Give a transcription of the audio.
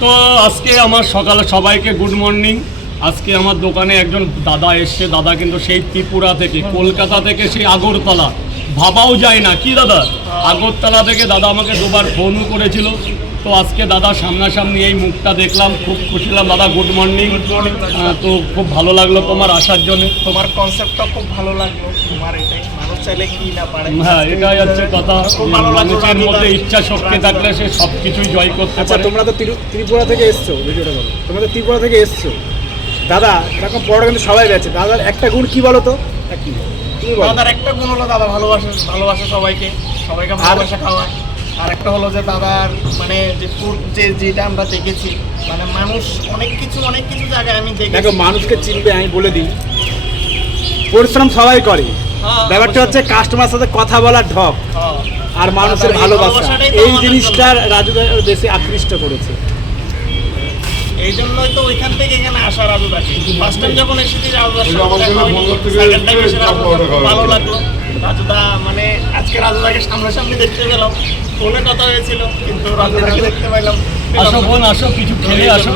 তো আজকে আমার সকালে সবাইকে গুড মর্নিং। আজকে আমার দোকানে একজন দাদা এসছে। দাদা কিন্তু সেই ত্রিপুরা থেকে, কলকাতা থেকে, সেই আগরতলা, ভাবাও যায় না কি দাদা, আগরতলা থেকে দাদা আমাকে দুবার ফোনও করেছিল। তো আজকে দাদা সামনাসামনি এই মুখটা দেখলাম, খুব খুশি হলাম। দাদা গুড মর্নিং। তো খুব ভালো লাগলো তোমার আসার জন্য। তোমার কনসেপ্টটা খুব ভালো লাগলো। তোমার এটাই মানুষ চাইলে কি না পারে। হ্যাঁ, এটাই হচ্ছে কথা। মানুষের মধ্যে ইচ্ছা শক্তি থাকলে সে সব কিছুই জয় করতে পারে। তোমরা তো ত্রিপুরা থেকে এসছো, ভিডিওটা বলো। তোমরা তো ত্রিপুরা থেকে এসছো দাদা, এরকম পড়া কিন্তু সবাই গেছে। দাদার একটা গুণ কি বলো তো? দাদার একটা গুণ হলো দাদা ভালোবাসে সবাইকে ভালোবাসা খাওয়ায়। আর একটা হলো যে দাদার মানে যে ফুড যেটা আমরা দেখেছি, মানে মানুষ অনেক কিছু জায়গায় আমি দেখেছি। দেখো, মানুষকে চিনবে আমি বলে দিই, পরিশ্রম সবাই করে, ব্যাপারটা হচ্ছে কাস্টমার সাথে কথা বলার ঢপ আর মানুষের ভালোবাসা। এই জিনিসটা রাজুদা বেশি আকৃষ্ট করেছে। এই জন্যই তো ওইখান থেকে এখানে আসা রাজুদাকে। ফার্স্ট টাইম যখন এসেছি রাজুদার ভালো লাগলো। রাজুদা মানে আজকে রাজুদাকে সামনাসামনি দেখতে পেলাম, ফোনে কথা হয়েছিল কিন্তু রাজুদাকে দেখতে পেলাম। আসো বোন, আসো, কিছু খেলে আসো।